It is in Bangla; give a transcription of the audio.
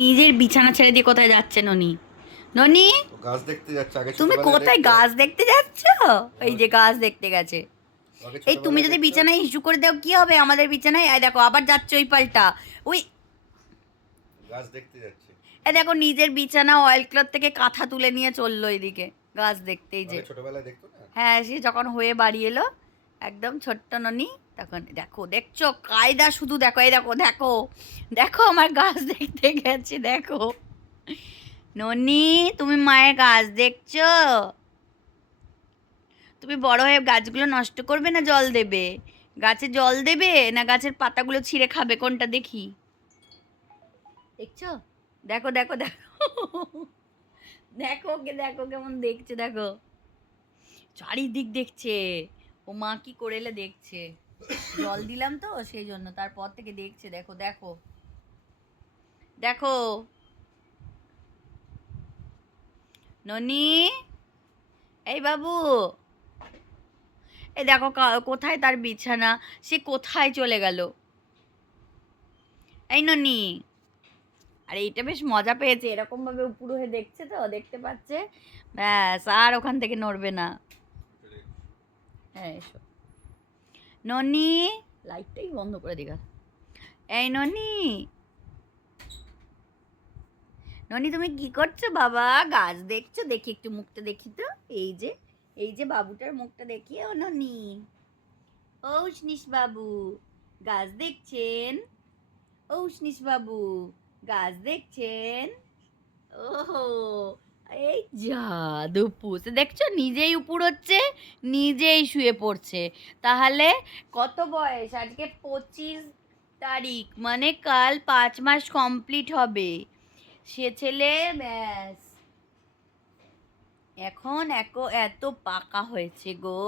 নিজের বিছানা ছেড়ে দিয়ে কোথায় যাচ্ছে ননি? ননি, ও গাছ দেখতে যাচ্ছে। আগে তুমি ছোটবেলায় কোথায় দেখতো। গাছ দেখতে যাচ্ছ? এই ও- যে গাছ দেখতে গেছে। ওকে এই তুমি ছোটবেলায় যদি দেখতো। বিছানায় হিসু করে দাও কি হবে আমাদের বিছানায়? এই দেখো আবার যাচ্ছে ওই পাল্টা। ওই গাছ দেখতে যাচ্ছে। এই দেখো নিজের বিছানা অয়েল ক্লথ থেকে কাঁথা তুলে নিয়ে চললো এদিকে গাছ দেখতেই যে। ওকে ছোটবেলায় দেখতো না। হ্যাঁ, সে যখন হয়ে বাড়ি এলো একদম ছোট্ট ননি, তখন দেখো দেখছো কায়দা শুধু দেখো, এই দেখো দেখো দেখো আমার গাছ দেখতে গেছে দেখো। ননি, তুমি মায়ের গাছ দেখছো? তুমি বড় হয়ে গাছগুলো নষ্ট করবে না জল দেবে? গাছে জল দেবে না গাছের পাতাগুলো ছিঁড়ে খাবে, কোনটা দেখি? দেখছো? দেখো দেখো দেখো দেখো ওকে দেখো কেমন দেখছে দেখো, চারিদিক দেখছে। ও মা কি করে এলে দেখছে, জল দিলাম তো সেই জন্য, তারপর থেকে দেখছে দেখো দেখো দেখো। ননি, এই বাবু, এই দেখো কোথায় তার বিছানা, সে কোথায় চলে গেল? এই ননি, আর এইটা বেশ মজা পেয়েছে, এরকম ভাবে উপর হয়ে দেখছে তো, দেখতে পাচ্ছে, ব্যাস আর ওখান থেকে নড়বে না। হ্যাঁ এসো ননি, লাইটটাই বন্ধ করে দিগা। এই ননি, ননি তুমি কি করছো বাবা? গাছ দেখছো? দেখি একটু মুখটা দেখি তো। এই যে, এই যে বাবুটার মুখটা দেখি। ও ননি, ও উষ্ণিস বাবু, গাছ দেখছেন? ও উষ্ণিস বাবু, গাছ দেখছেন? ওহো, এই জাদু পুষে দেখছো, নিজেই উপুর হচ্ছে, নিজেই শুয়ে পড়ছে। তাহলে কত বয়স আজকে? 25 তারিখ, মানে কাল 5 মাস কমপ্লিট হবে। সে ছেলে ব্যাস এখন এত পাকা হয়েছে গো।